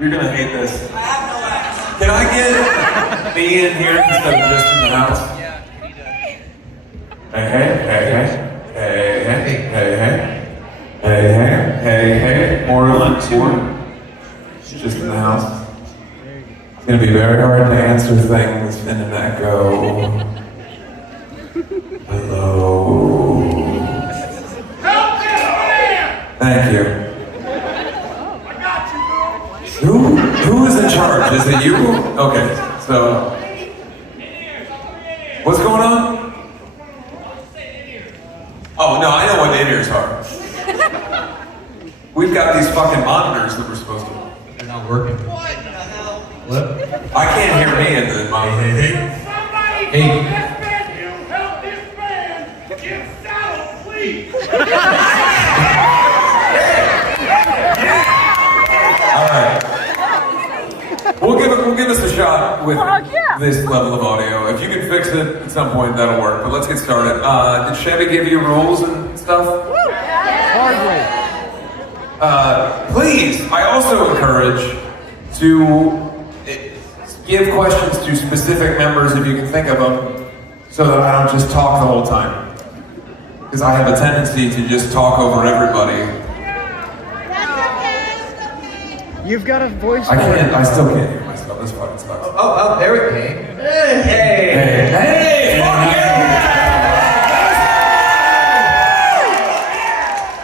You're gonna hate this. I have no ass. Can I get me in here instead of just in the house? Yeah, he does. Hey, hey, hey, hey, hey, hey, hey, hey, hey, hey, hey, more. Just in the house. It's gonna be very hard to answer things in an echo. Hello. Help this man! Thank you. I got you, bro. Who is in charge? Is it you? Okay, so what's going on? Oh no, I know what in-ears are. We've got these fucking monitors that we're supposed to. They're not working. What the hell? What? I can't hear me in the monitor. Somebody Hey. help this man! Get saddled, please! All right. We'll give us a shot with this level of audio. If you can fix it at some point, that'll work. But let's get started. Did Chevy give you rules and stuff? Please, I also encourage to give questions to specific members if you can think of them, so that I don't just talk the whole time. Because I have a tendency to just talk over everybody. You've got a voice. I still can't hear myself. This fucking sucks. Oh, there we go. Hey! Hey! Fuck yeah!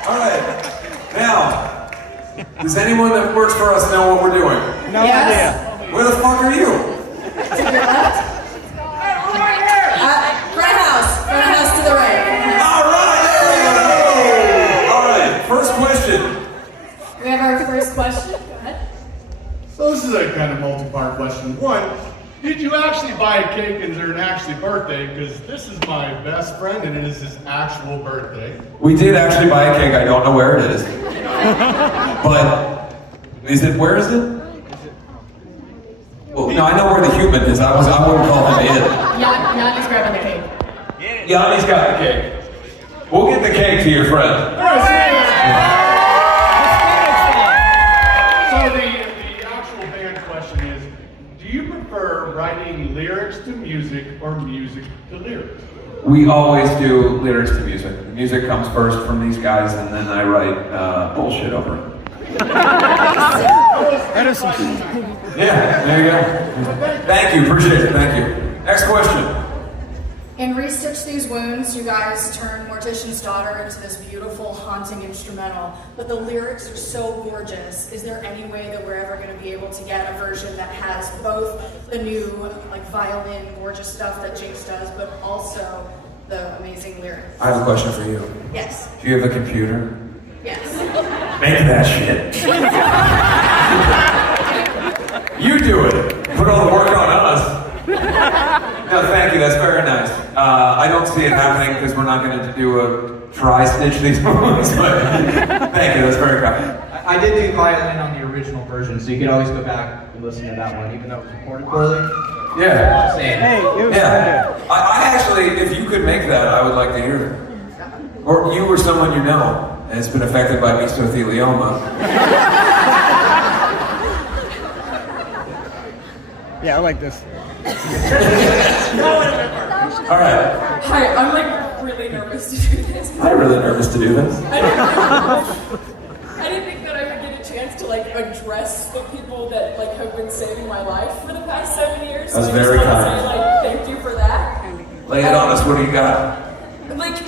All right. Now, does anyone that works for us know what we're doing? No idea. Where the fuck are you? Front house to the right. All right. All right. First question. We have our first question. Go ahead. So this is a kind of multi-part question. One, did you actually buy a cake and is there an actual birthday? Because this is my best friend and it is his actual birthday. We did actually buy a cake. I don't know where it is. But is it? Where is it? Well, no, I know where the human is. I wouldn't call him in. Yanni's grabbing the cake. Yanni's got the cake. We'll get the cake to your friend. So the actual band question is, do you prefer writing lyrics to music or music to lyrics? We always do lyrics to music. The music comes first from these guys, and then I write bullshit over it. Yeah, there you go. Thank you, appreciate it, thank you. Next question. In Restitch These Wounds, you guys turn Mortician's Daughter into this beautiful, haunting instrumental, but the lyrics are so gorgeous. Is there any way that we're ever going to be able to get a version that has both the new, like, violin, gorgeous stuff that Jinx does, but also the amazing lyrics? I have a question for you. Yes. Do you have a computer? Yes. Make that shit. You do it. Put all the work on us. No, thank you. That's very nice. I don't see it happening because we're not going to do a tri-stitch these moves, but thank you. That's very kind. I did do violin on the original version, so you could always go back and listen to that one, even though it was recorded poorly. Yeah. Just saying. Hey, it was Yeah. I actually, if you could make that, I would like to hear it. Or you or someone you know has been affected by mesothelioma. Yeah, I like this. All right. Hi, I'm like really nervous to do this. I'm really nervous to do this. I didn't think that I would get a chance to like address the people that like have been saving my life for the past 7 years. That's so very I just want kind. to say like thank you for that. Lay it on us. What do you got? Like,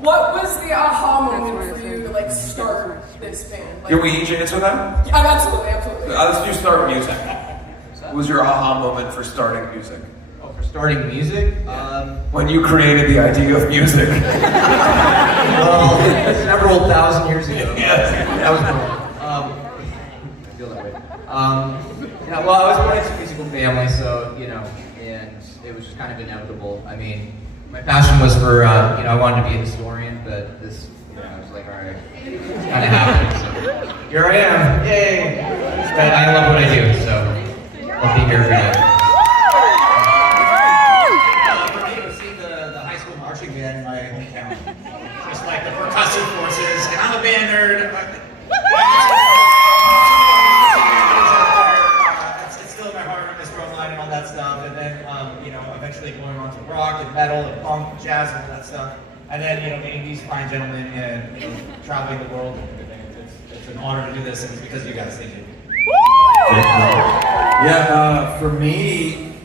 what was the aha moment for you to like start this band? Like, Can we each answer that? Absolutely. Let's do start music. What was your aha moment for starting music? Oh, for starting music? When you created the idea of music. Well, several thousand years ago. Yes. That was cool. I feel that way. Yeah, well, I was born into a musical family, so, you know, and it was just kind of inevitable. I mean, my passion was for, you know, I wanted to be a historian, but this, you know, I was like, all right, it's kind of happening, so here I am, yay! But I love what I do, so I'll be here for you. For me, it was seeing the high school marching band in my hometown. Just like the percussive forces, and I'm a band nerd. metal and punk, jazz, and all that stuff. And then, meeting these fine gentlemen and traveling the world and everything. It's an honor to do this, and it's because of you guys. Thank you. Yeah, for me,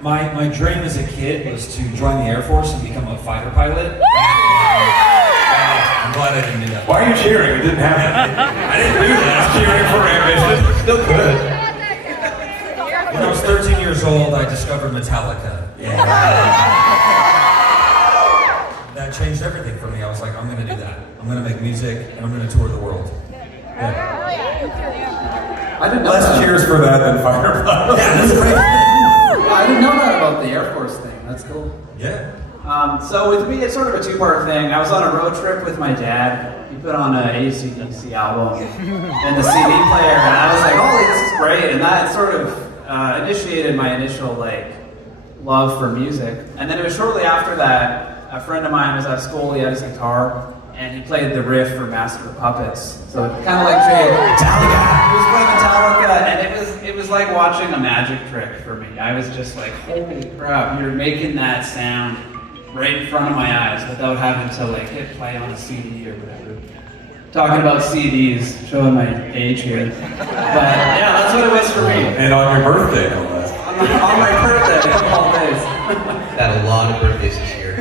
my dream as a kid was to join the Air Force and become a fighter pilot. I'm glad I didn't do that. Why are you cheering? It didn't happen. I didn't do that. I'm cheering for ambition. Still good. When I was 13 years old, I discovered Metallica. That changed everything for me. I was like, I'm going to do that. I'm going to make music, and I'm going to tour the world. Yeah. I didn't know Less that. cheers for that than fire pilot. Yeah, that's great. I didn't know that about the Air Force thing. That's cool. Yeah. So with me, it's sort of a two-part thing. I was on a road trip with my dad. He put on an AC/DC album and the CD player, and I was like, "Holy, this is great!" And that sort of initiated my initial love for music. And then it was shortly after that, a friend of mine was at school. He had his guitar, and he played the riff for Master of Puppets. So kind of like Jay, Metallica. He was playing Metallica, and it was like watching a magic trick for me. I was just like, "Holy crap! You're making that sound right in front of my eyes without having to hit play on a CD or whatever." Talking about CDs, showing my age here. But yeah, that's what it was for me. And on your birthday, no less. On my birthday, of all days. Had a lot of birthdays this year.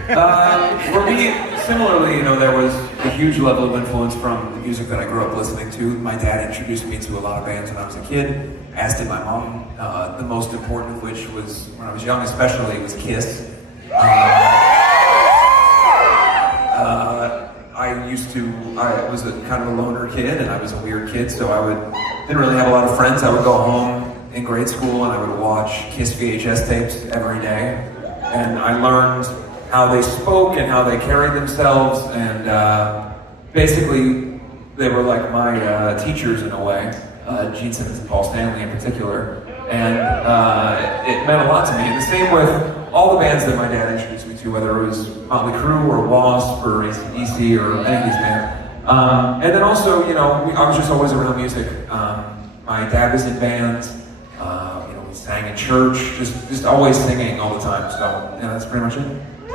For me, similarly, there was a huge level of influence from the music that I grew up listening to. My dad introduced me to a lot of bands when I was a kid, as did my mom. The most important of which was, when I was young especially, was Kiss. I was a kind of a loner kid, and I was a weird kid, so didn't really have a lot of friends. I would go home in grade school and I would watch Kiss VHS tapes every day. And I learned how they spoke and how they carried themselves, and basically they were like my teachers in a way, Gene Simmons and Paul Stanley in particular. And it meant a lot to me. And the same with all the bands that my dad introduced me to, whether it was Motley Crue or Wasp or AC/DC or any of these bands. And then also, I was just always around music. My dad was in bands. We sang in church, just always singing all the time. So yeah, that's pretty much it. I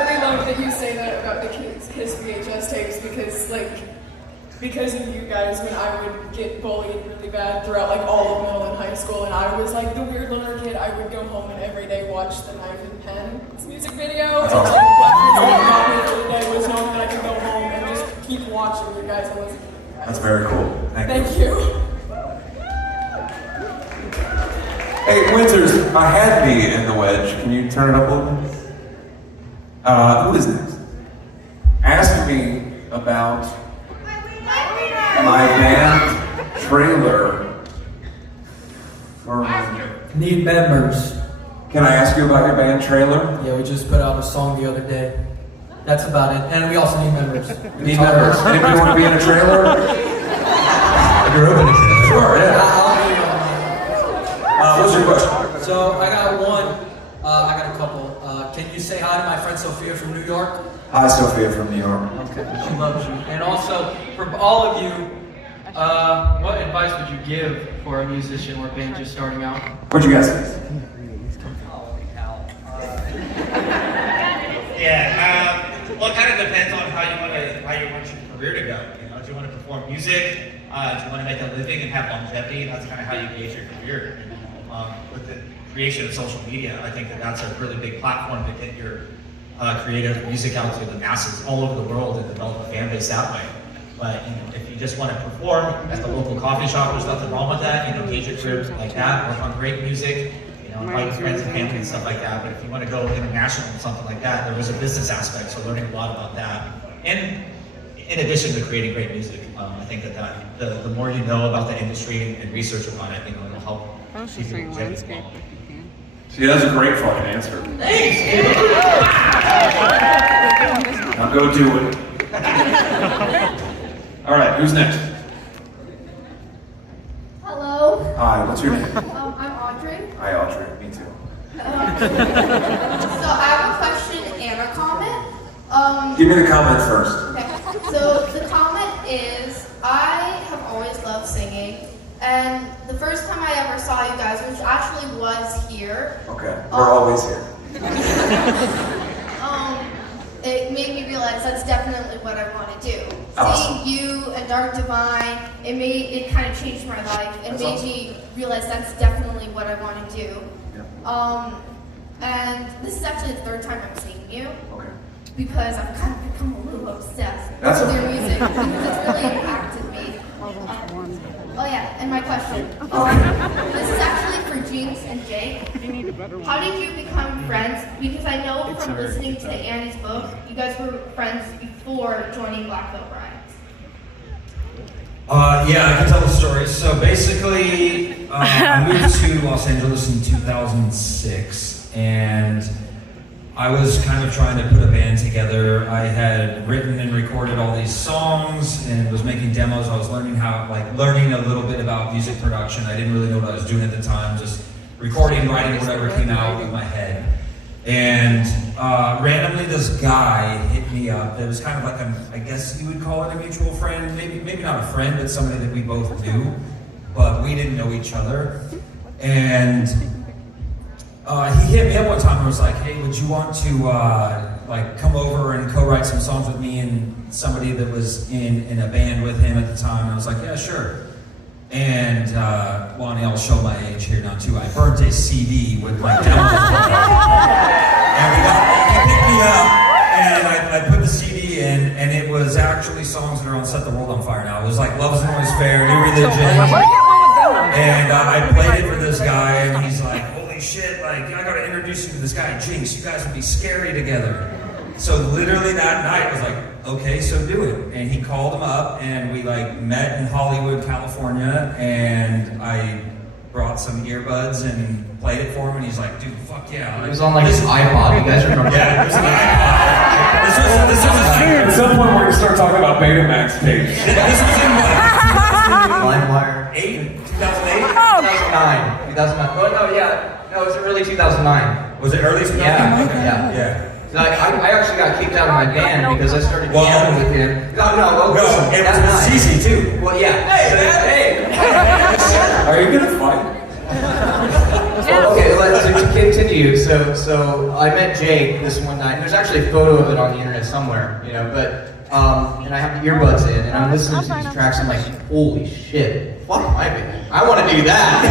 really love that you say that about the Kiss VHS tapes because of you guys, when I would get bullied really bad throughout all of middle and high school, and I was the weird loner kid, I would go home and every day watch the Knife and Pen's music video. That's and awesome. what got me through the day was knowing that I could go home and just keep watching you guys and listening to you guys. That's very cool. Thank you. Hey, Winters, I had me in the wedge. Can you turn it up a little bit? Who is next? Ask me about my band trailer. Need members. Can I ask you about your band trailer? Yeah, we just put out a song the other day. That's about it. And we also need members. We need members. Anybody want to be in a trailer? You're open to it. Sure, yeah. What's your question? So I got one. I got a couple. Can you say hi to my friend Sophia from New York? Hi, Sophia from New York. Okay, she loves you. And also, for all of you, what advice would you give for a musician or band just starting out? What'd you guys think? Well, it kind of depends on how you want your career to go. Do you want to perform music? Do you want to make a living and have longevity? That's kind of how you gauge your career. With the creation of social media, I think that's a really big platform to get your creative music out to the masses all over the world and develop a fan base that way. But if you just want to perform at the local coffee shop, there's nothing wrong with that. Gauge your career like that. Work on great music. Invite friends and family and stuff like that. But if you want to go international and something like that, there is a business aspect. So learning a lot about that, and in addition to creating great music, I think that the more you know about the industry and research upon it, it'll help. I was just saying landscape if you can. See, that's a great fucking answer. Thanks. Now go do it. All right, who's next? Hello. Hi, what's your name? I'm Audrey. Hi, Audrey. Me too. So I have a question and a comment. Give me the comment first. Okay. So the comment is, I have always loved singing, and the first time I ever saw you guys, which actually was here. Okay, we're always here. It made me realize that's definitely what I want to do. Awesome. Seeing you and Dark Divine, it kind of changed my life. It That's made awesome. me realize that's definitely what I want to do. And this is actually the third time I'm seeing you. Okay. Because I've kind of become a little obsessed That's with your okay. music because it's really impacted me. Oh yeah, and my question. This is actually for Jinx and Jake. How did you become friends? Because I know from listening to Annie's book, you guys were friends before joining Black Veil Brides. Yeah, I can tell the story. So basically, I moved to Los Angeles in 2006, and I was kind of trying to put a band together. I had written and recorded all these songs and was making demos. I was learning a little bit about music production. I didn't really know what I was doing at the time, just recording, writing, whatever came out of my head. And randomly this guy hit me up. It was kind of like I guess you would call it a mutual friend. Maybe not a friend, but somebody that we both knew, but we didn't know each other. And he hit me up one time and was like, "Hey, would you want to come over and co-write some songs with me and somebody that was in a band with him at the time?" And I was like, "Yeah, sure." And Lonnie, I'll show my age here now too. I burnt a CD with my demos on it. And he picked me up, and I put the CD in, and it was actually songs that are on Set the World on Fire now. It was like Love Isn't Always Fair, New Religion. And I played it for this guy, and he's like, "Holy shit, I gotta introduce you to this guy, Jinx. You guys would be scary together." So literally that night, I was like, "Okay, so do it." And he called him up, and we met in Hollywood, California, and I brought some earbuds and played it for him, and he's like, "Dude, fuck yeah." It was on his iPod, you guys remember? Yeah, it was an iPod. This was At some point, we're gonna start talking about Betamax tapes. This was in LimeWire. 2008? 2009. 2009. Oh, no, yeah. No, it was early 2009. Was it early 2009? Yeah. Yeah. So I actually got kicked out of my band because I started jamming with him. No, listen, it that was night. CC too. Well, yeah. Hey. Are you gonna fight? Well, okay, to continue. So I met Jake this one night. And there's actually a photo of it on the internet somewhere, but and I have the earbuds in, and I'm listening to these tracks. I'm like, holy shit, fuck my band. I want to do that.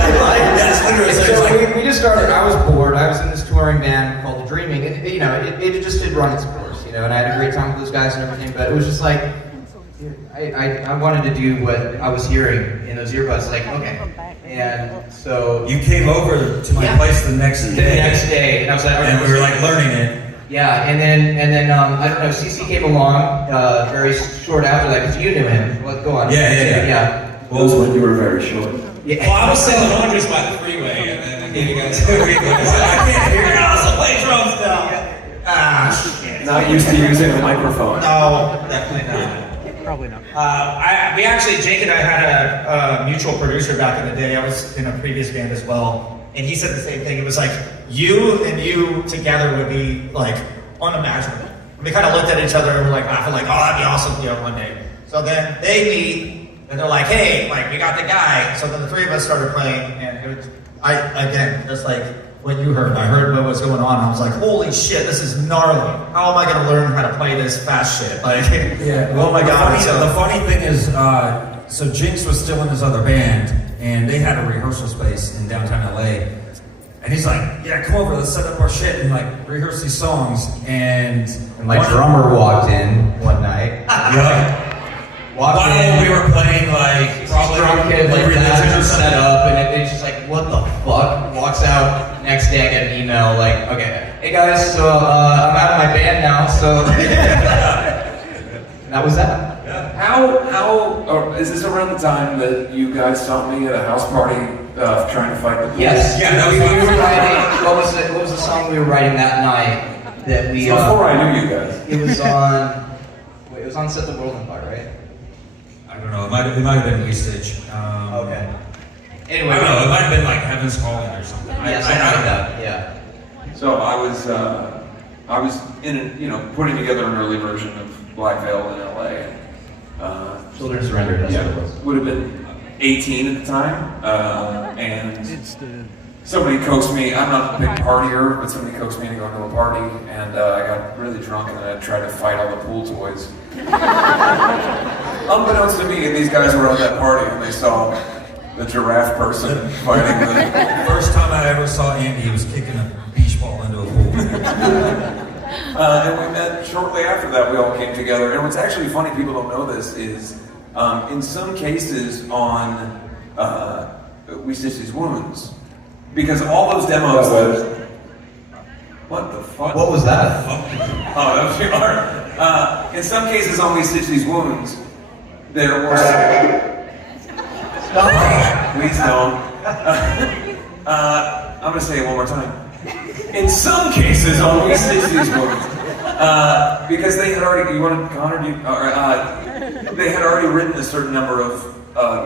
That's literally so we just started. I was bored. I was in this touring band called The Dreaming, and it just did run its course, and I had a great time with those guys and everything. But it was just like, I wanted to do what I was hearing in those earbuds. Like, okay, and so you came over to my place the next day. And I was like, and we were learning it. Yeah, and then I don't know. CC came along very short after that because you knew him. Well, go on. Yeah. Well, it was when you were very short. Yeah. Well, I was selling hundreds by the freeway, and then I gave you guys. I can't hear you. I also play drums now. Ah, shit. Not used to using a microphone. No, definitely not. Probably not. Jake and I had a mutual producer back in the day. I was in a previous band as well, and he said the same thing. It was like you and you together would be unimaginable. We kind of looked at each other and were laughing, oh, that'd be awesome, one day. So then they meet. And they're like, hey, we got the guy. So then the three of us started playing, and it was, just like what you heard. I heard what was going on. I was like, holy shit, this is gnarly. How am I going to learn how to play this fast shit? Oh my god. The funny thing is, so Jinx was still in his other band, and they had a rehearsal space in downtown LA. And he's like, yeah, come over, let's set up our shit and rehearse these songs. And my drummer walked in one night. Yeah. While we were playing probably drunk kid Religion or set up, and it's just what the fuck? Walks out. Next day I get an email okay, hey guys, so I'm out of my band now, so that was that. Yeah. How is this around the time that you guys saw me at a house party trying to fight the police? Yes. Yeah. We were writing. What was the song we were writing that night? That we. Before I knew you guys. It was on. It was on Set the World on Fire, right? I don't know. It might have been We Stitch. Okay. Anyway, I don't know. It might have been Heaven's Calling or something. Yeah, something like that. Yeah. So I was in putting together an early version of Black Veil in LA. Children Surrendered. That's what it was. Would have been 18 at the time, and somebody coaxed me. I'm not a big partier, but somebody coaxed me into going to a party, and I got really drunk and I tried to fight all the pool toys. Unbeknownst to me, these guys were at that party and they saw the giraffe person fighting the... First time I ever saw Andy, he was kicking a beach ball into a pool. And we met shortly after that. We all came together. And what's actually funny, people don't know this, is in some cases on We Stitch These Wounds, because all those demos... What the fuck? What was that? Oh, that was your art. In some cases on We Stitch These Wounds, there were... Stop. Please don't. I'm going to say it one more time. In some cases on We Stitch These Wounds, because they had already... You want to, Connor? They had already written a certain number of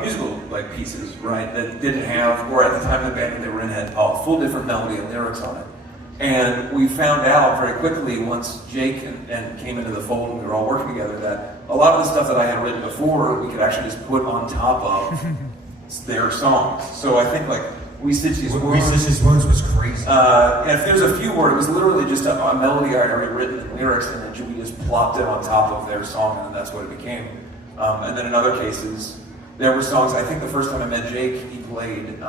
musical pieces, right, that didn't have, or at the time the band that they were in had a full different melody and lyrics on it. And we found out very quickly once Jake and came into the fold and we were all working together that a lot of the stuff that I had written before we could actually just put on top of their songs. So I think We Stitch These Wounds. We Stitch These Wounds was crazy. And if there's a few words, it was literally just a melody I had already written and lyrics, and then we just plopped it on top of their song, and that's what it became. And then in other cases, there were songs. I think the first time I met Jake, he played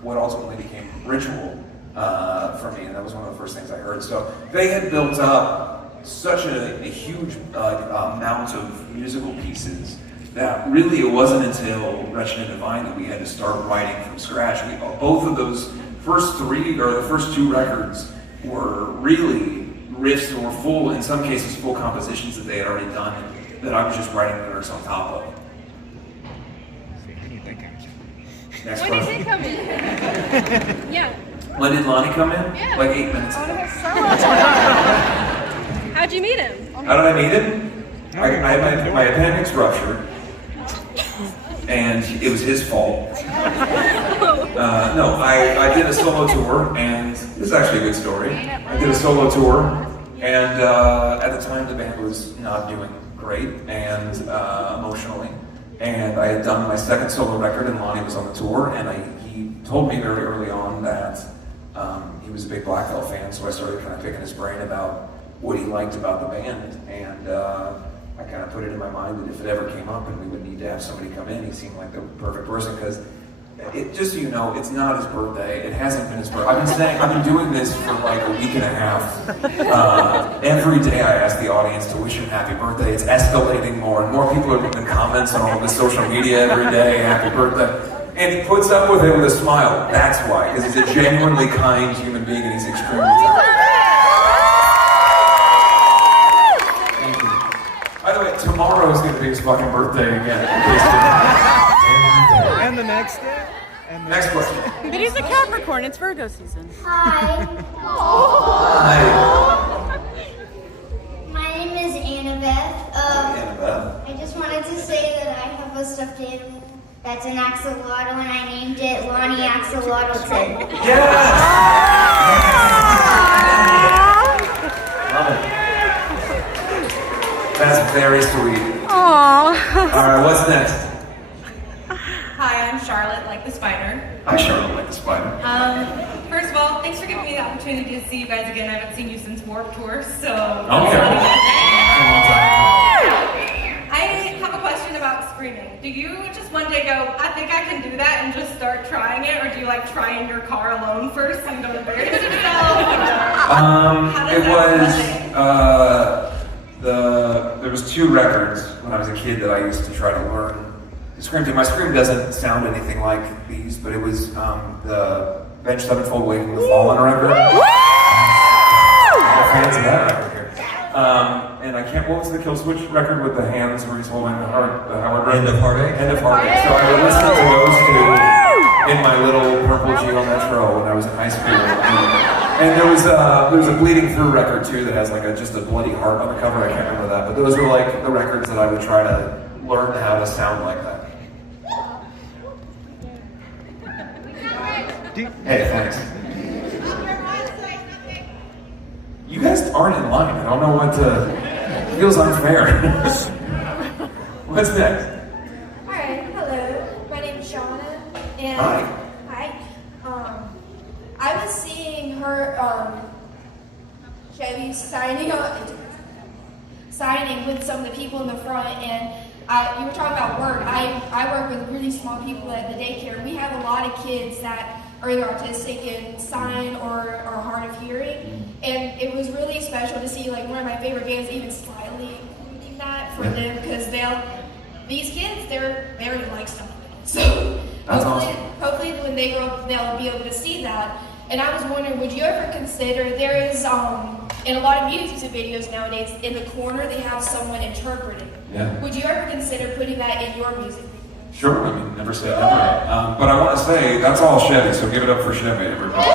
what ultimately became Ritual for me, and that was one of the first things I heard. So they had built up such a huge amount of musical pieces that really it wasn't until Wretched and Divine that we had to start writing from scratch. Both of those first two records were really riffs that were full, in some cases full compositions that they had already done that I was just writing lyrics on top of. Next When did question. they come in? Yeah. When did Lonnie come in? Yeah. 8 minutes ago. How'd you meet him? How did I meet him? I had my appendix ruptured, and it was his fault. No, I did a solo tour, and this is actually a good story. I did a solo tour, and at the time the band was not doing great and emotionally. And I had done my second solo record, and Lonnie was on the tour, and he told me very early on that he was a big Black Veil fan, so I started kind of picking his brain about what he liked about the band, and I kind of put it in my mind that if it ever came up and we would need to have somebody come in, he seemed like the perfect person, because just so you know, it's not his birthday. It hasn't been his birthday. I've been doing this for a week and a half. Every day I ask the audience to wish him happy birthday. It's escalating more and more people are leaving comments on all of his social media every day, happy birthday. And he puts up with it with a smile. That's why, because he's a genuinely kind human being and he's extremely talented. Thank you. By the way, tomorrow is going to be his fucking birthday again. And the next day? Next question. But he's a Capricorn. It's Virgo season. Hi. Hi. My name is Annabeth. Annabeth. I just wanted to say that I have a stuffed animal that's an axolotl, and I named it Lonnie Axolotleton. Yes! Love it. That's very sweet. Aww. Alright, what's next? Hi, I'm Charlotte, like the spider. Hi, Charlotte, like the spider. First of all, thanks for giving me the opportunity to see you guys again. I haven't seen you since Warped Tour, so. Okay. I have a question about screaming. Do you just one day go, I think I can do that, and just start trying it, or do you try in your car alone first and don't embarrass yourself? There was 2 records when I was a kid that I used to try to learn the scream to. My scream doesn't sound anything like these, but it was the Bench Sevenfold Waking the Fallen record. Fans of that record here. And I can't. What was the Kill Switch record with the hands where he's holding the Howard record? End of Heartache. End of Heartache. So I would listen to those 2 in my little purple Geo Metro when I was in high school. And there was a Bleeding Through record too that has just a bloody heart on the cover. I can't remember that, but those were the records that I would try to learn how to sound like that. Hey, thanks. You guys aren't in line. I don't know what to... It feels unfair. What's next? Alright, hello. My name's Shauna. And Hi. Hi. Chevy's signing with some of the people in the front, and you were talking about work. I work with really small people at the daycare. We have a lot of kids that are either autistic and sign or are hard of hearing, and it was really special to see like one of my favorite bands even slightly including that for them, because these kids they already like stuff. So hopefully when they grow up they'll be able to see that. And I was wondering, would you ever consider, there is in a lot of music videos nowadays, in the corner they have someone interpreting. Yeah. Would you ever consider putting that in your music video? Sure, I mean, never say never. But I want to say, that's all Chevy, so give it up for Chevy, everybody.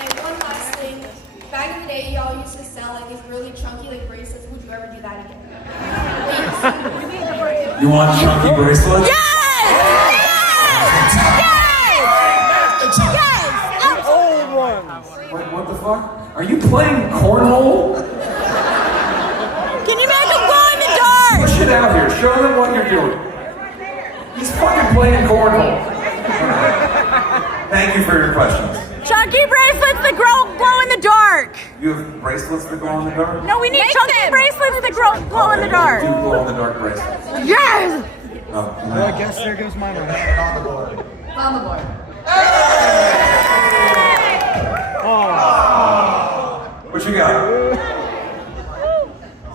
And one last thing, back in the day y'all used to sell like these really chunky like bracelets. Would you ever do that again? Please. You want chunky bracelets? Yes! Old ones. Wait, what the fuck? Are you playing cornhole? Can you make them glow in the dark? Push it out here, show them what you're doing. He's fucking playing cornhole. Thank you for your questions. Chunky bracelets that glow in the dark. You have bracelets that glow in the dark? No, we need chunky bracelets that glow in the dark. You glow in the dark bracelets. Yes! Oh, Well, I guess there goes my one. On the board. what you got?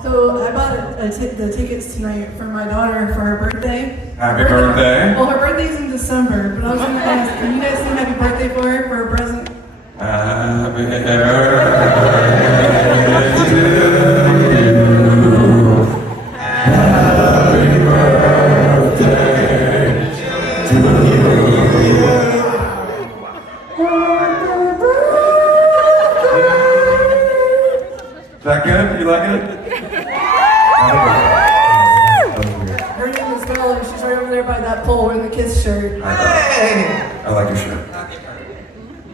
So I bought the tickets tonight for my daughter for her birthday. Happy birthday. Well, her birthday's in December, but I was going to ask, can you guys sing happy birthday for her for a present? Happy birthday to you. Happy birthday to you. Is that good? You like it? Her name is Myrtle, and she's right over there by that pole in the Kiss shirt. I like your shirt.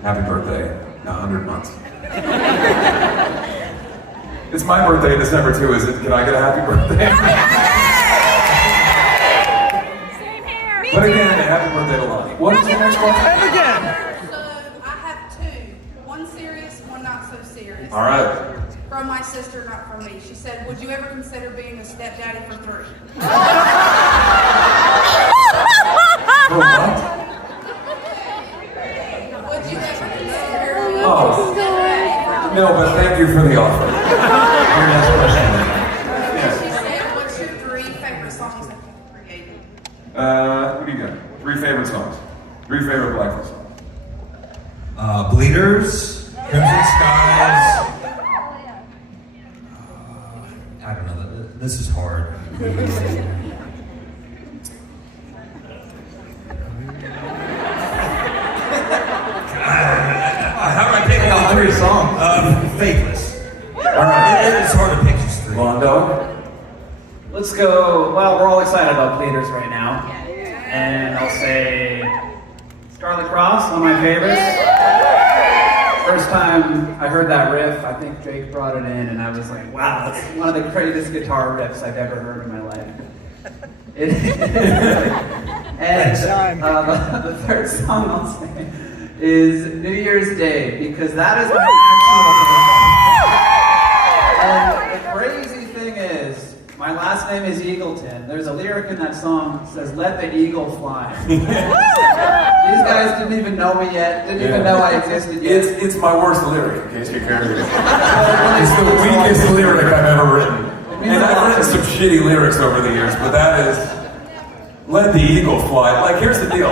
Happy birthday. 100 months. It's my birthday December too, is it? Can I get a happy birthday? Same here. But again, happy birthday to Lonnie. What is your next question? And again. So I have two. One serious, one not so serious. All right. From my sister, not from me. She said, would you ever consider being a stepdaddy for 3? For what? Would you ever consider Oh. No, but thank you for the offer. Your next question. She said, what's your 3 favorite songs that you've created? What do you got? 3 favorite songs. 3 favorite Blackfoot songs. Bleeders, Crimson Skies. I don't know. This is hard. How do I pick all 3 songs? Faithless. All right. It's hard to pick just 3. Londo. Let's go. Well, we're all excited about Bleeders right now. And I'll say Scarlet Cross, one of my favorites. First time I heard that riff, I think Jake brought it in, and I was like, wow, that's one of the greatest guitar riffs I've ever heard in my life. And the third song I'll say is New Year's Day, because that is my actual. And the crazy thing is, my last name is Eagleton. There's a lyric in that song that says, "Let the eagle fly." These guys didn't even know me yet, didn't even know I existed yet. It's my worst lyric, in case you're curious. It's the weakest lyric I've ever written. And I've written some shitty lyrics over the years, but that is, "Let the eagle fly." Like, here's the deal.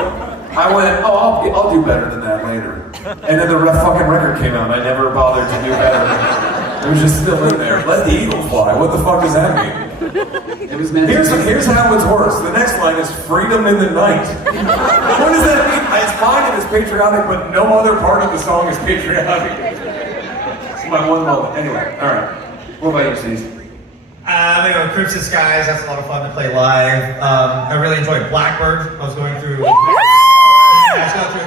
I went, I'll do better than that later. And then the fucking record came out, and I never bothered to do better. It was just still in there. "Let the eagle fly." What the fuck does that mean? It was meant Here's how it's worse. The next line is "freedom in the night." What does that mean? It's fine and it's patriotic, but no other part of the song is patriotic. It's my one moment. Anyway, all right. What about you, Steve? I'm gonna go with Crimson Skies. That's a lot of fun to play live. I really enjoyed Blackbird. I was going through a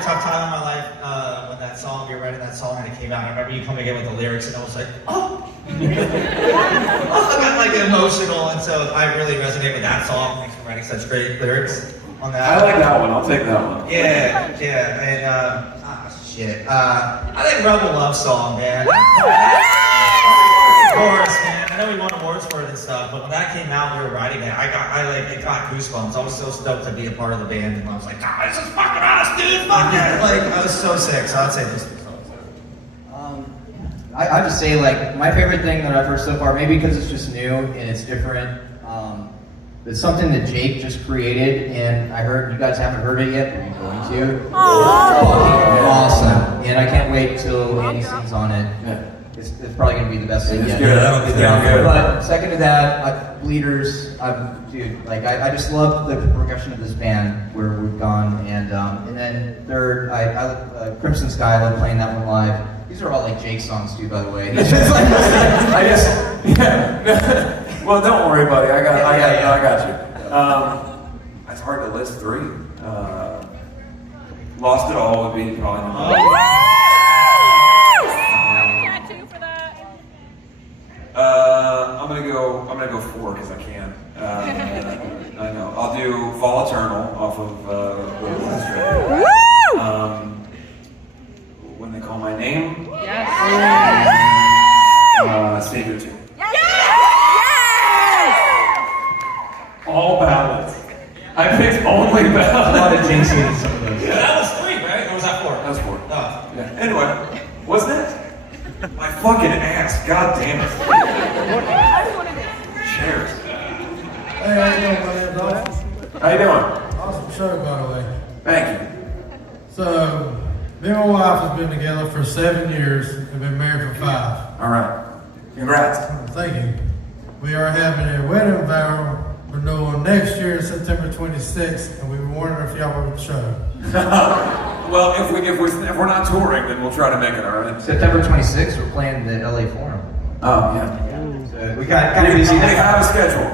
tough time in my life when that song, you were writing that song and it came out. I remember you coming in with the lyrics and I was like, oh. I got like emotional, and so I really resonate with that song. Thanks for writing such great lyrics. on that. I like that one. I'll take that one. Yeah, and shit. I think Rebel Love Song, man. Of course, man. I know we won awards for it and stuff, but when that came out, we were writing it. It got goosebumps. I was so stoked to be a part of the band, and I was like, this is fucking us, dude. Fuck it. Like, I was so sick. So I'd say this. I just say, like, my favorite thing that I've heard so far, maybe because it's just new and it's different, it's something that Jake just created, and I heard you guys haven't heard it yet, but you're going to. It's awesome, and I can't wait till Andy sings on it. It's probably going to be the best thing yet. That'll be good. But second to that, Bleeders, dude, like, I just love the progression of this band, where we've gone, and then third, Crimson Sky, I love playing that one live. These are all like Jake songs too, by the way. It's just like, Well, don't worry, buddy. I got you. It's hard to list three. Lost It All would be probably number one. I'm gonna go four because I can. I know. I'll do Fall Eternal off of the last record. When They Call My Name. Yes. Savior 2. Yes. All ballads. I picked only ballads. A lot of jinxing some of those. Yeah, that was 3, right? Or was that 4? That was 4. Oh. Yeah. Anyway, wasn't it? My fucking ass. God damn it. Cheers. Hey, how you doing, my name's Austin. How you doing? Awesome show, by the way. Thank you. So, me and my wife have been together for 7 years and been married for 5. All right. Congrats. Thank you. We are having a wedding vow renewal next year, September 26th, and we were wondering if y'all would show. Well, if we're not touring, then we'll try to make it. All right. September 26th, we're playing the LA Forum. Oh yeah. So we got kind of busy. We have a schedule.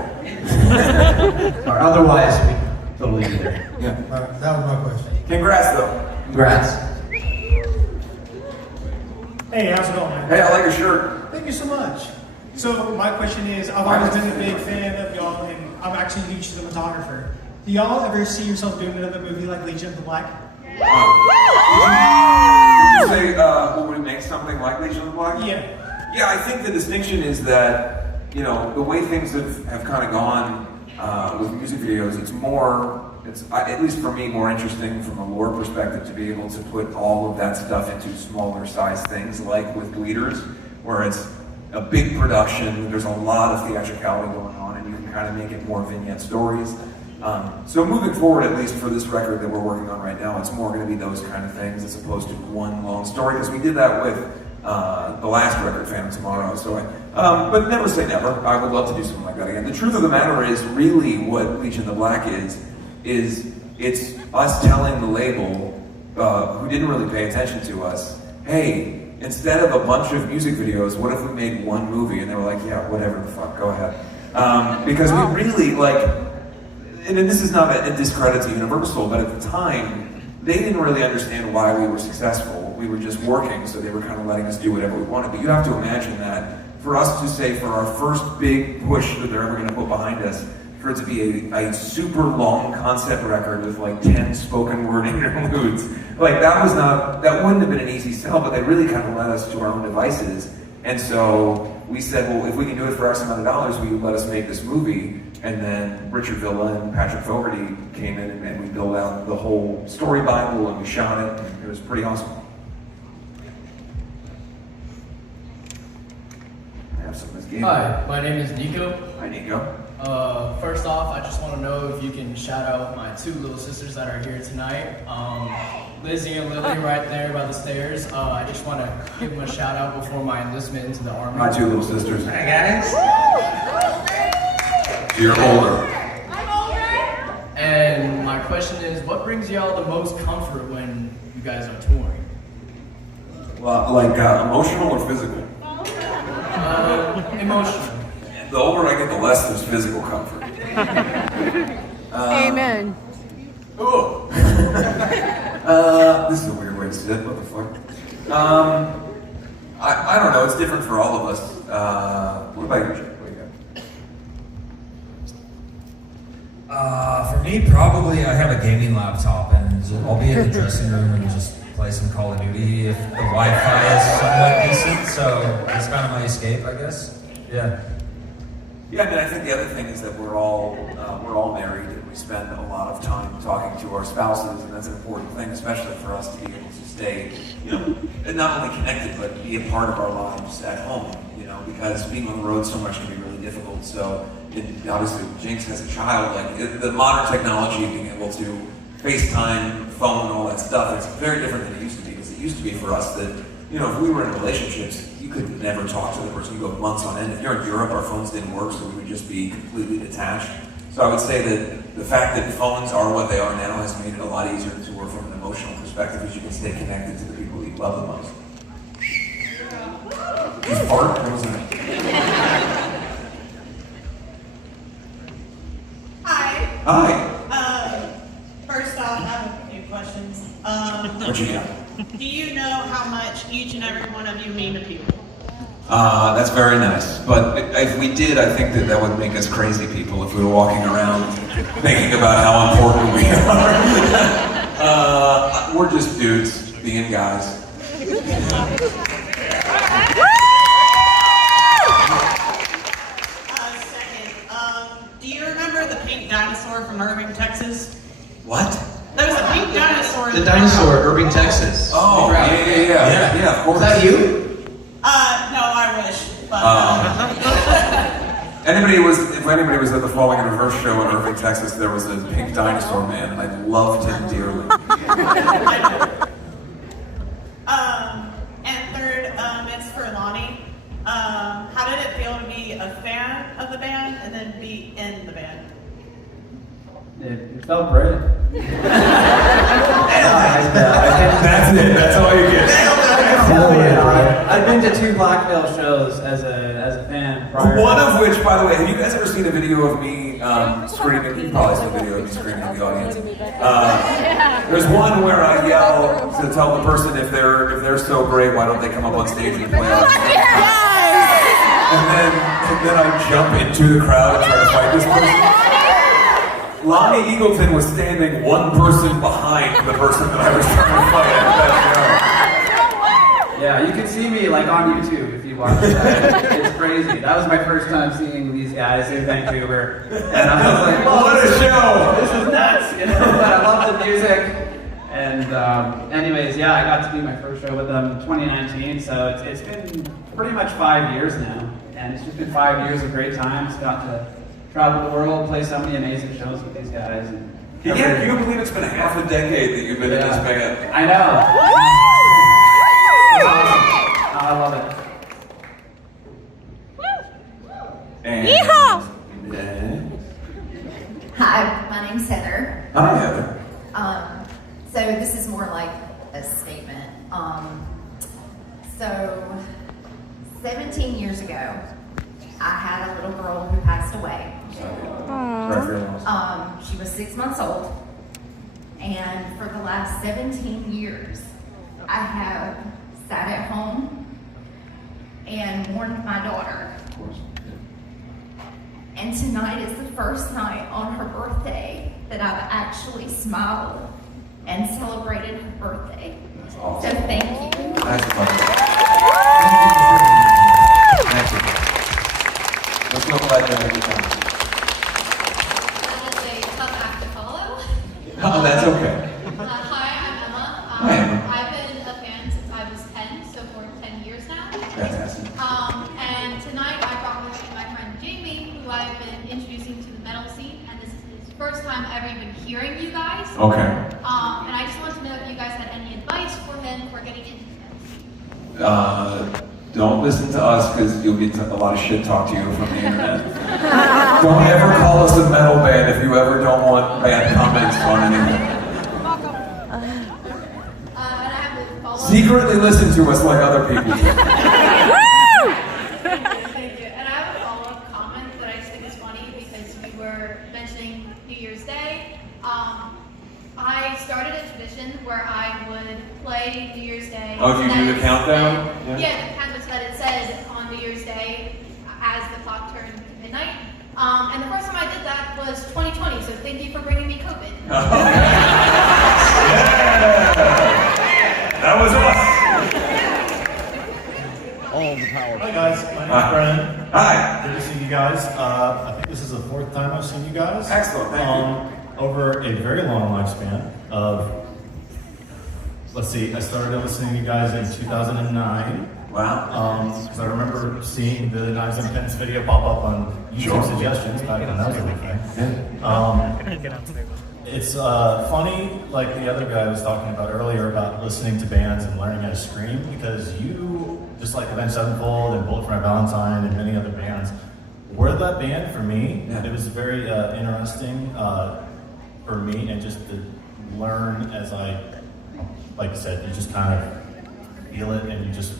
Or otherwise, we totally be there. Yeah. That was my question. Congrats, though. Congrats. Hey, how's it going, man? Hey, I like your shirt. Thank you so much. So my question is, I've always been a big fan of y'all, and I'm actually new to the cinematographer. Do y'all ever see yourself doing another movie like Legion of the Black? Did you say, would we make something like Legion of the Black? Yeah. Yeah, I think the distinction is that, you know, the way things have kind of gone with music videos, it's at least for me, more interesting from a lore perspective to be able to put all of that stuff into smaller size things like with Bleeders, where it's a big production, there's a lot of theatricality going on, and you can kind of make it more vignette stories. So moving forward, at least for this record that we're working on right now, it's more going to be those kind of things as opposed to one long story, because we did that with the last record, Phantom Tomorrow. So, but never say never. I would love to do something like that again. The truth of the matter is, really, what Legion of the Black is it's us telling the label, who didn't really pay attention to us, hey, instead of a bunch of music videos, what if we made one movie? And they were like, yeah, whatever the fuck, go ahead. Because we really, and this is not a discredit to Universal, but at the time, they didn't really understand why we were successful. We were just working, so they were kind of letting us do whatever we wanted. But you have to imagine that for us to say, for our first big push that they're ever going to put behind us, for it to be a super long concept record with 10 spoken word interludes, that wouldn't have been an easy sell, but they really kind of led us to our own devices. And so we said, well, if we can do it for X amount of dollars, will you let us make this movie? And then Richard Villa and Patrick Fogarty came in and we built out the whole story Bible and we shot it, and it was pretty awesome. Hi, my name is Nico. Hi, Nico. First off, I just want to know if you can shout out my 2 little sisters that are here tonight. Lizzie and Lily right there by the stairs. I just want to give them a shout out before my enlistment into the Army. My 2 little sisters. Hi, guys. You're older. I'm older. And my question is, what brings y'all the most comfort when you guys are touring? Well, emotional or physical? Emotional. The older I get, the less there's physical comfort. Amen. Oh. This is a weird way to sit. What the fuck? I don't know. It's different for all of us. What about you, Jake? What do you got? For me, probably I have a gaming laptop, and I'll be in the dressing room and just play some Call of Duty if the Wi-Fi is somewhat decent. So it's kind of my escape, I guess. Yeah. Yeah, I mean, I think the other thing is that we're all married, and we spend a lot of time talking to our spouses, and that's an important thing, especially for us to be able to stay, and not only connected, but be a part of our lives at home. Because being on the road so much can be really difficult. So, obviously, Jinx has a child. The modern technology, being able to FaceTime, phone, all that stuff, it's very different than it used to be. Because it used to be for us that, if we were in relationships, you could never talk to the person. You go months on end. If you're in Europe, our phones didn't work, so we would just be completely detached. So I would say that the fact that phones are what they are now has made it a lot easier to work from an emotional perspective, as you can stay connected to the people that you love the most. Just fart? What was that? Hi. Hi. First off, I have a few questions. What you got? Do you know how much each and every one of you mean to people? That's very nice. But if we did, I think that would make us crazy people if we were walking around thinking about how important we are. We're just dudes being guys. Do you remember the pink dinosaur from Irving, Texas? What? There was a pink dinosaur in The dinosaur, Irving, Texas. Oh, yeah, of course. Is that you? No, I wish. But, if anybody was at the Falling in Reverse show in Irving, Texas, there was a pink dinosaur man, and I loved him dearly. And third, it's for Lonnie. How did it feel to be a fan of the band and then be in the band? It felt great. That's it. That's all you get. I've been to 2 Black Veil shows as a fan prior. One of which, by the way, have you guys ever seen a video of me screaming? You've probably seen a video of me screaming in the audience. There's one where I yell to tell the person if they're so great, why don't they come up on stage and play our song? And then I jump into the crowd and try to fight this person. Lonnie Eagleton was standing one person behind the person that I was trying to fight at that show. Yeah, you can see me on YouTube if you watch that. It's crazy. That was my first time seeing these guys in Vancouver, and I was like, "Whoa, what a show! This is nuts!" But I love the music. And anyways, yeah, I got to do my first show with them in 2019. So it's been pretty much 5 years now, and it's just been 5 years of great times. Got to travel the world, play so many amazing shows with these guys. And Can you believe it's been half a decade that you've been in this band? I know. It's awesome. I love it. And Hi, my name's Heather. Hi, Heather. So this is more like a statement. So 17 years ago, I had a little girl who passed away. She was 6 months old, and for the last 17 years, I have sat at home and mourned my daughter. And tonight is the first night on her birthday that I've actually smiled and celebrated her birthday. That's awesome. So thank you. That's fun. Thank you. Let's go glad you had a good time. That is a tough act to follow. Oh, that's okay. Hi, I'm Emma. Hi, Emma. I've been a fan since I was 10, so for 10 years now. Fantastic. And tonight I brought with me my friend Jamie, who I've been introducing to the metal scene, and this is his first time ever even hearing you guys. Okay. And I just wanted to know if you guys had any advice for him for getting into the metal scene. Don't listen to us because you'll get a lot of shit talked to you from the internet. Don't ever call us a metal band if you ever don't want bad comments on anything. Secretly listen to us like other people do. Thank you. And I have a follow-up comment that I just think is funny because we were mentioning New Year's Day. I started a tradition where I would play New Year's Day. Oh, do you do the countdown? Yeah, the countdown so that it says on New Year's Day, as the clock turned to midnight, And the first time I did that was 2020, so thank you for bringing me COVID. That was us. All the power. Hi guys, my name's Brennan. Hi. Good to see you guys. I think this is the 4th time I've seen you guys. Excellent, thank you. Over a very long lifespan of, let's see, I started listening to you guys in 2009. Wow. Because I remember seeing the Knives and Pens video pop up on YouTube suggestions back when that was a big thing. It's funny, like the other guy was talking about earlier, about listening to bands and learning how to scream, because you, just like Avenged Sevenfold and Bullet for My Valentine and many other bands, were that band for me. Yeah. It was very interesting for me, and just to learn as like you said, you just kind of feel it, and you just,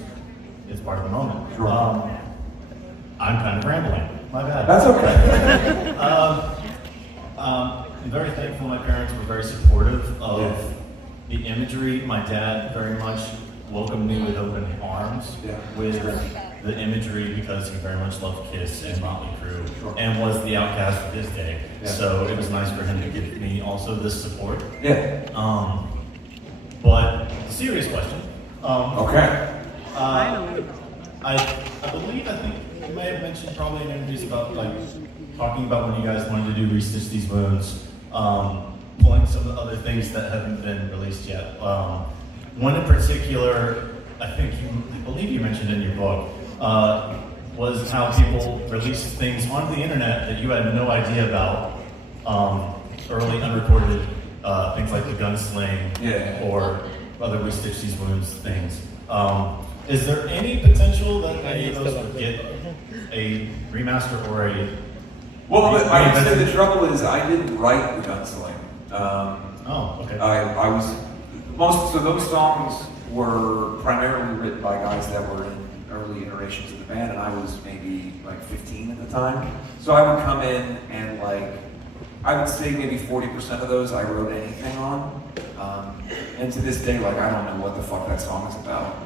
it's part of the moment. Sure. I'm kind of rambling. My bad. That's okay. I'm very thankful my parents were very supportive of the imagery. My dad very much welcomed me with open arms with the imagery, because he very much loved Kiss and Motley Crue and was the outcast of his day. Yeah. So it was nice for him to give me also this support. Yeah. But serious question. Okay. I believe, I think you may have mentioned probably in interviews about like talking about when you guys wanted to do Restitch These Wounds, pulling some of the other things that haven't been released yet. One in particular, I believe you mentioned in your book, was how people release things onto the internet that you had no idea about, early unrecorded things like the Gunsling or other Restitch These Wounds things. Is there any potential that any of those would get a remaster or a... Well, I would say the trouble is I didn't write the Gunsling. Okay. I was so those songs were primarily written by guys that were in early iterations of the band, and I was maybe like 15 at the time. So I would come in and I would say maybe 40% of those I wrote anything on. And to this day, I don't know what the fuck that song is about.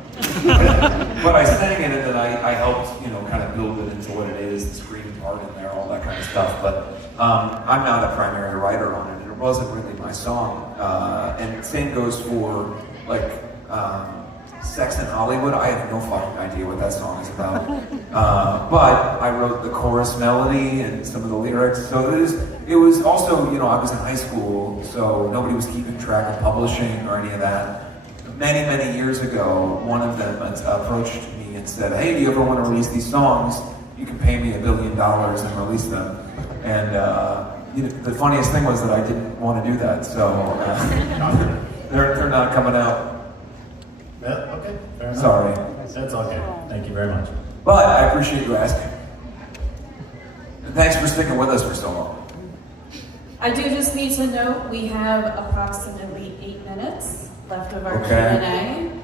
But I sang it, and then I helped, kind of build it into what it is, the screaming part in there, all that kind of stuff. But I'm not a primary writer on it, and it wasn't really my song. And same goes for, Sex in Hollywood. I have no fucking idea what that song is about. But I wrote the chorus melody and some of the lyrics. So it was also, I was in high school, so nobody was keeping track of publishing or any of that. Many, many years ago, one of them approached me and said, "Hey, do you ever want to release these songs? You can pay me $1 billion and release them." And the funniest thing was that I didn't want to do that, so they're not coming out. Yeah, okay, fair enough. Sorry. That's okay. Thank you very much. But I appreciate you asking. And thanks for sticking with us for so long. I do just need to note we have approximately 8 minutes left of our Okay. Q&A.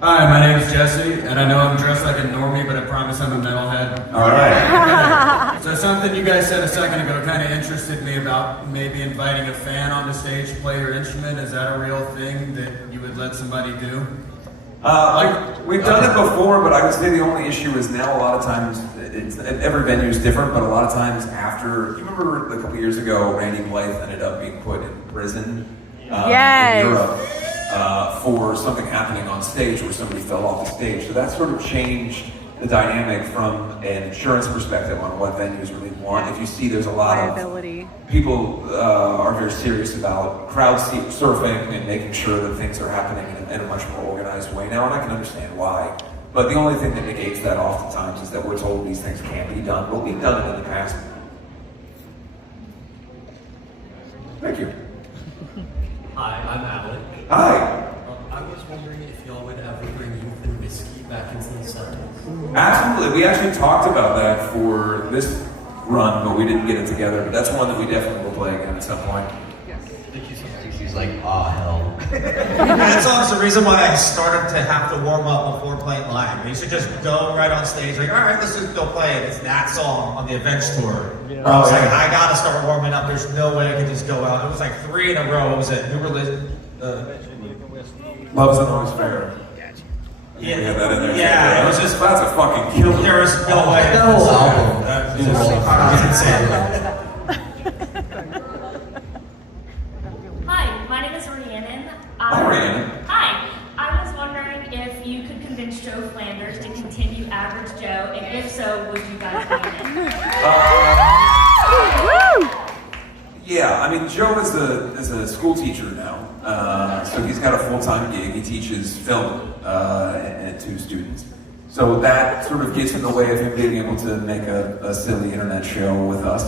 Hi, my name is Jesse, and I know I'm dressed like a normie, but I promise I'm a metalhead. All right. So something you guys said a second ago kind of interested me about maybe inviting a fan on the stage to play your instrument. Is that a real thing that you would let somebody do? We've done it before, but I would say the only issue is now a lot of times, every venue is different, but a lot of times after, you remember a couple years ago, Randy Blythe ended up being put in prison in Europe for something happening on stage where somebody fell off the stage. So that sort of changed the dynamic from an insurance perspective on what venues really want. If you see, there's a lot of people are very serious about crowd surfing and making sure that things are happening in a much more organized way now, and I can understand why. But the only thing that negates that oftentimes is that we're told these things can't be done, but we've done it in the past. Thank you. Hi, I'm Alec. Hi. I was wondering if y'all would ever bring youth and whiskey back into the set. Absolutely. We actually talked about that for this run, but we didn't get it together. But that's one that we definitely will play again at some point. Thank you so much. He's like, hell. That song's the reason why I started to have to warm up before playing live. I used to just go right on stage, all right, let's just go play it. It's that song on the Avenged tour. Where I was like, I gotta start warming up. There's no way I can just go out. It was like 3 in a row. What was it? New Religion? Love's Not Always Fair. We had that in there. Yeah, it was just that's a fucking killer. There was no way. That whole album. That is Hi, my name is Rhiannon. Hi, Rhiannon. Hi. I was wondering if you could convince Joe Flanders to continue Average Joe, and if so, would you guys be in it? Yeah, I mean, Joe is a school teacher now, so he's got a full-time gig. He teaches film to students. So that sort of gets in the way of him being able to make a silly internet show with us.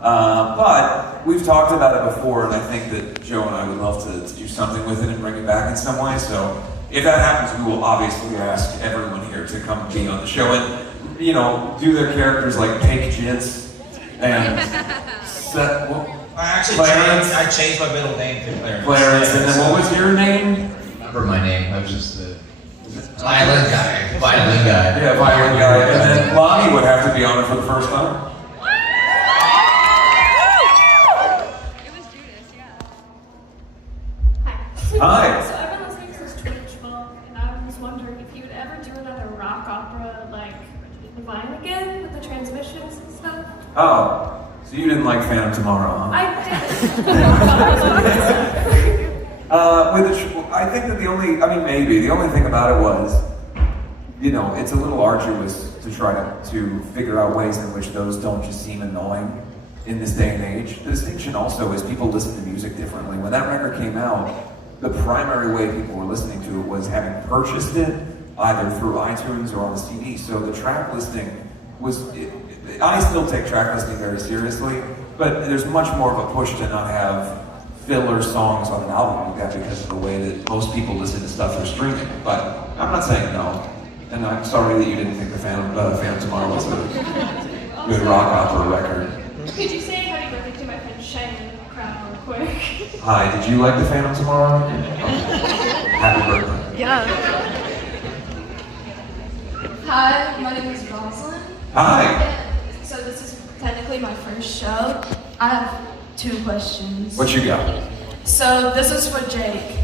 But we've talked about it before, and I think that Joe and I would love to do something with it and bring it back in some way. So if that happens, we will obviously ask everyone here to come be on the show and, you know, do their characters like Pink Jits and set. Well, I changed my middle name to Clarence. Clarence, and then what was your name? Remember my name? I was just the violin guy. Violin guy. Yeah, violin guy. And then Lonnie would have to be on it for the first time. Hi. So I've been listening to this Twitch book, and I was wondering if you would ever do another rock opera like Unveiling again with the transmissions and stuff. Oh, so you didn't like Phantom Tomorrow, huh? I did. I think that the only thing about it was, you know, it's a little arduous to try to figure out ways in which those don't just seem annoying in this day and age. The distinction also is people listen to music differently. When that record came out, the primary way people were listening to it was having purchased it either through iTunes or on the CD. So the track listing was, I still take track listing very seriously, but there's much more of a push to not have filler songs on an album like that because of the way that most people listen to stuff through streaming. But I'm not saying no, and I'm sorry that you didn't think the Phantom Tomorrow was a good rock opera record. Could you say happy birthday to my friend Shannon in the crowd real quick? Hi, did you like the Phantom Tomorrow? Happy birthday. Yeah. Hi, my name is Rosalind. Hi. So this is technically my first show. I have 2 questions. What you got? So this is for Jake.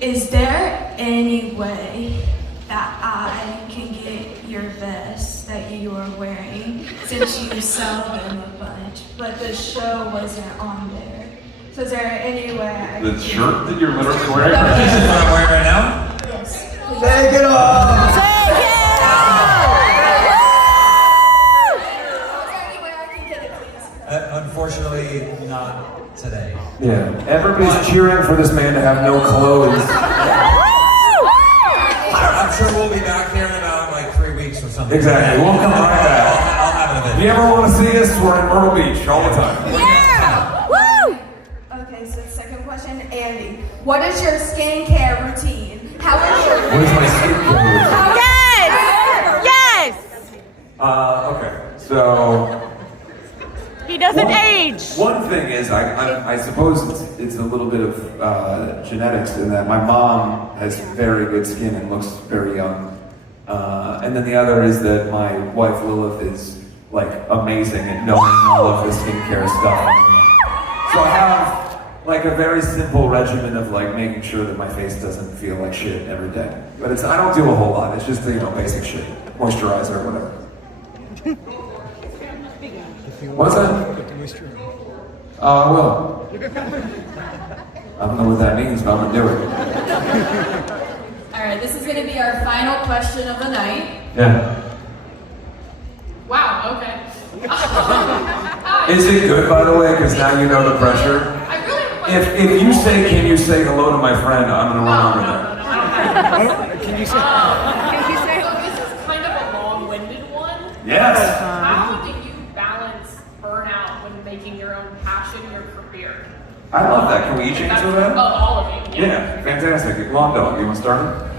Is there any way that I can get your vest that you are wearing, since you sell them a bunch, but the show wasn't on there? So is there any way I can The shirt that you're literally wearing? This is what I'm wearing right now? Yes. Take it off! Take it Unfortunately, not today. Yeah, everybody's cheering for this man to have no clothes. I'm sure we'll be back here in about like 3 weeks or something. Exactly, we'll come right back. I'll have an event. If you ever want to see us, we're in Myrtle Beach all the time. Yeah! Woo! Okay, so second question, Andy. What is your skincare routine? How is your What is my skincare routine? Yes! Okay, so... He doesn't age. One thing is, I suppose it's a little bit of genetics in that my mom has very good skin and looks very young. And then the other is that my wife Lilith is like amazing at knowing all of the skincare stuff. So I have like a very simple regimen of like making sure that my face doesn't feel like shit every day. But I don't do a whole lot. It's just, you know, basic shit. Moisturizer or whatever. What's that? I will. I don't know what that means, but I'm gonna do it. All right, this is going to be our final question of the night. Yeah. Wow, okay. Is it good, by the way? Because now you know the pressure. I really If you say, can you say hello to my friend, I'm gonna run over there. Can you say? So this is kind of a long-winded one. Yes. How do you balance burnout when making your own passion your career? I love that. Can we each answer that? Oh, all of you. Yeah, fantastic. Long dog, you want to start?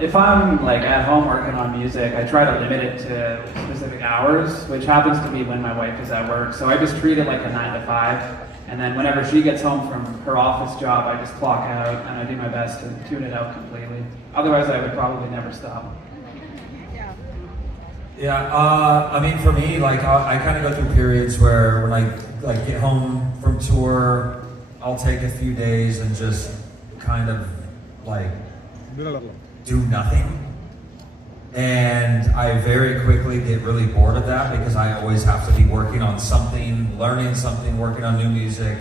If I'm like at home working on music, I try to limit it to specific hours, which happens to be when my wife is at work. So I just treat it like a 9 to 5. And then whenever she gets home from her office job, I just clock out and I do my best to tune it out completely. Otherwise, I would probably never stop. Yeah, I mean, for me, like, I kind of go through periods where when I like get home from tour, I'll take a few days and just kind of like do nothing. And I very quickly get really bored of that because I always have to be working on something, learning something, working on new music.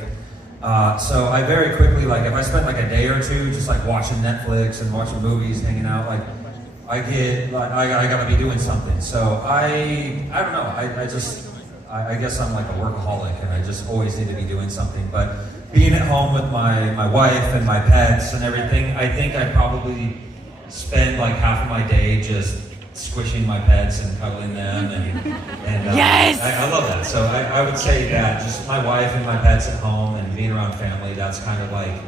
So I very quickly, like if I spend like a day or two just like watching Netflix and watching movies, hanging out, like I get, like I gotta be doing something. So I don't know, I guess I'm like a workaholic and I just always need to be doing something. But being at home with my wife and my pets and everything, I think I probably spend like half of my day just squishing my pets and cuddling them and Yes! I love that. So I would say that just my wife and my pets at home and being around family, that's kind of like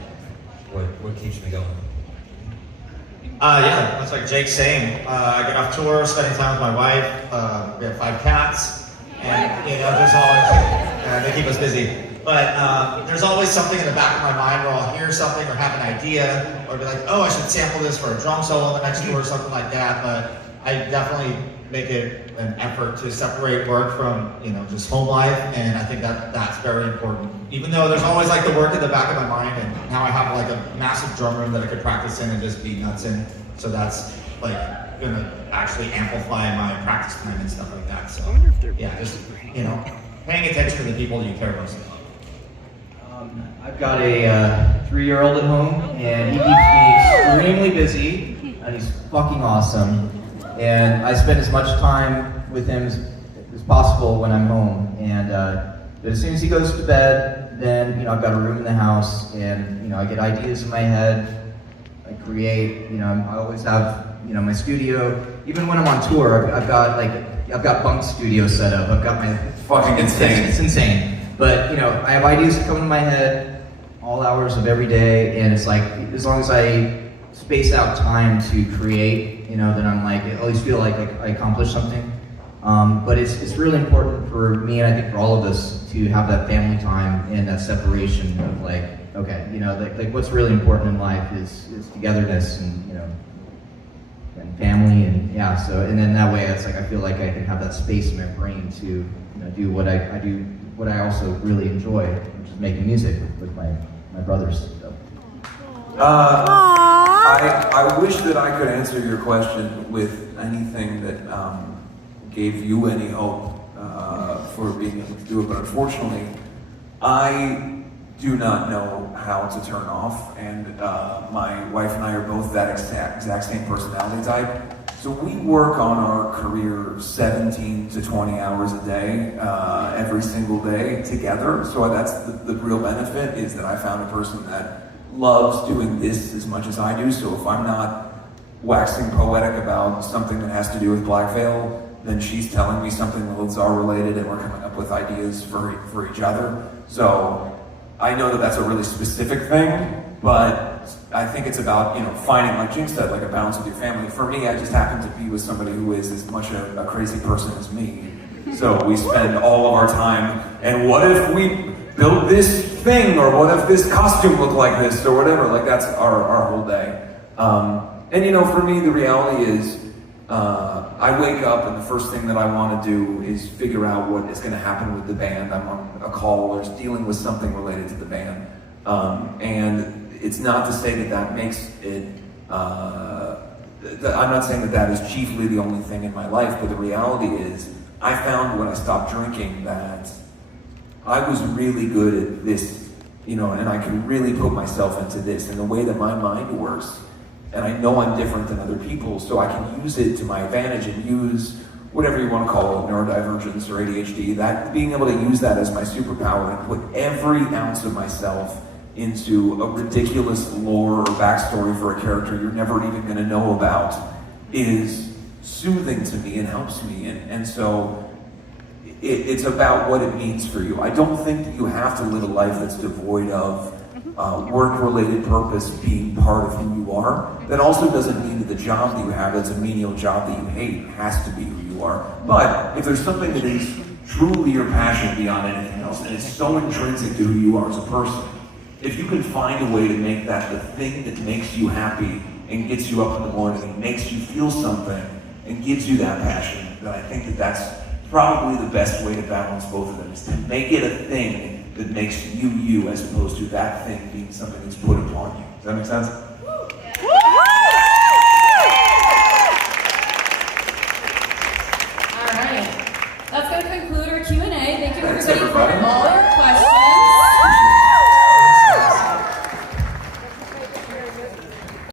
what keeps me going. Yeah, that's like Jake's saying. I get off tour, spending time with my wife. We have 5 cats, and there's always they keep us busy. But there's always something in the back of my mind where I'll hear something or have an idea, or be like, oh, I should sample this for a drum solo on the next tour or something like that. But I definitely make it an effort to separate work from just home life, and I think that's very important. Even though there's always like the work in the back of my mind, and now I have like a massive drum room that I could practice in and just be nuts in. So that's like gonna actually amplify my practice time and stuff like that. So yeah, just paying attention to the people you care most about. I've got a 3-year-old at home, and he keeps me extremely busy, and he's fucking awesome. And I spend as much time with him as possible when I'm home. And but as soon as he goes to bed, then I've got a room in the house, and I get ideas in my head. I create. I always have my studio. Even when I'm on tour, I've got bunk studio set up. I've got my fucking insane. It's insane. But I have ideas that come into my head all hours of every day, and it's like as long as I space out time to create, then I'm like I always feel like I accomplished something. But it's really important for me, and I think for all of us, to have that family time and that separation of like, okay, like what's really important in life is togetherness and and family, and yeah. So and then that way it's like I feel like I can have that space in my brain to do what I do. What I also really enjoy, which is making music with my brothers. So. I wish that I could answer your question with anything that gave you any hope for being able to do it, but unfortunately, I do not know how to turn off, and my wife and I are both that exact same personality type. So we work on our career 17 to 20 hours a day, every single day together. So that's the real benefit, is that I found a person that loves doing this as much as I do. So if I'm not waxing poetic about something that has to do with Black Veil, then she's telling me something that's all related, and we're coming up with ideas for each other. So I know that that's a really specific thing, but I think it's about, finding, like Jinx said, like a balance with your family. For me, I just happen to be with somebody who is as much a crazy person as me. So we spend all of our time, and what if we built this thing, or what if this costume looked like this, or whatever. Like that's our whole day. And for me, the reality is, I wake up and the first thing that I want to do is figure out what is going to happen with the band. I'm on a call or dealing with something related to the band. And it's not to say that makes it, I'm not saying that is chiefly the only thing in my life, but the reality is, I found when I stopped drinking that I was really good at this, and I can really put myself into this, and the way that my mind works. And I know I'm different than other people, so I can use it to my advantage and use whatever you want to call it, neurodivergence or ADHD, that being able to use that as my superpower and put every ounce of myself into a ridiculous lore or backstory for a character you're never even going to know about is soothing to me and helps me. And so it's about what it means for you. I don't think that you have to live a life that's devoid of work-related purpose being part of who you are. That also doesn't mean that the job that you have that's a menial job that you hate has to be who you are. But if there's something that is truly your passion beyond anything else, and it's so intrinsic to who you are as a person, if you can find a way to make that the thing that makes you happy and gets you up in the morning and makes you feel something and gives you that passion, then I think that that's probably the best way to balance both of them, is to make it a thing that makes you you, as opposed to that thing being something that's put upon you. Does that make sense? everybody.